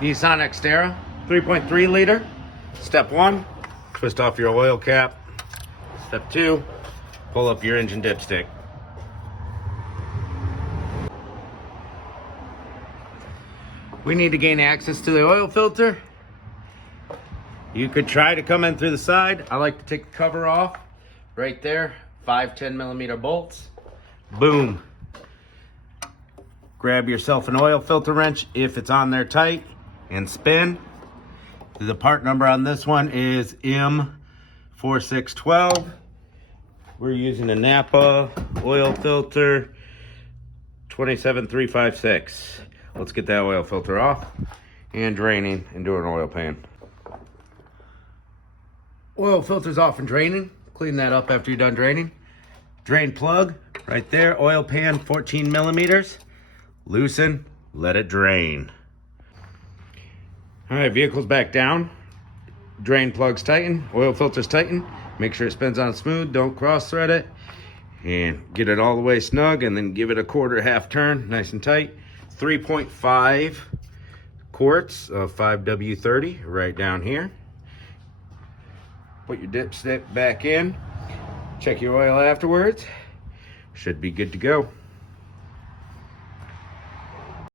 Nissan Xterra, 3.3 liter. Step 1, twist off your oil cap. Step 2, pull up your engine dipstick. We need to gain access to the oil filter. You could try to come in through the side. I like to take the cover off right there. 5-10mm bolts. Boom. Grab yourself an oil filter wrench if it's on there tight and spin. The part number on this one is M4612. We're using a Napa oil filter 27356. Let's get that oil filter off and draining and do an oil pan. Oil filter's off and draining. Clean that up after you're done draining. Drain plug right there. Oil pan 14mm. Loosen, let it drain. All right, vehicle's back down. Drain plug's tighten, oil filter's tighten. Make sure it spins on smooth, don't cross thread it. And get it all the way snug and then give it a quarter half turn, nice and tight. 3.5 quarts of 5W30 right down here. Put your dipstick back in. Check your oil afterwards. Should be good to go.